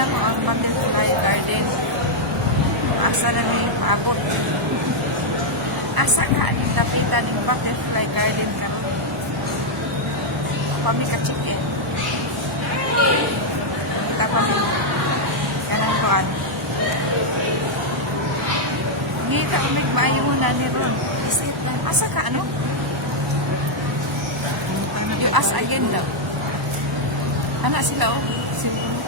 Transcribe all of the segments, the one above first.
na ko ang butterfly garden. Asa na ni abot. Asa ka ang lapitan ng butterfly garden ka Pami ka chicken. Tapos kanang kuan. Ngita kami maayo mo na ni Ron. Isip na, asa ka ano? You ask again daw. Anak sila oh. Sila.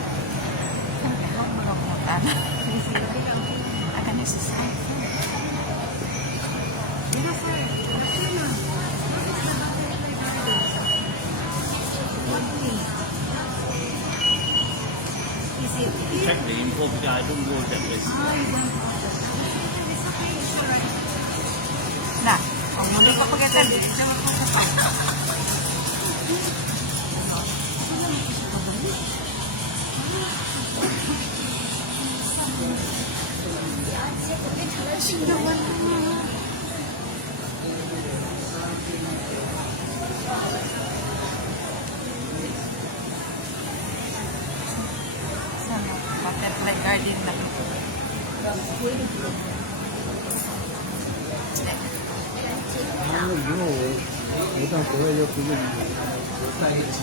Aga ni sisa. Check the import guide, don't go that way. Na, ang mundo ko pagkatan. Dito mo ko 现在我，现在我，我上国外要出去，再一起。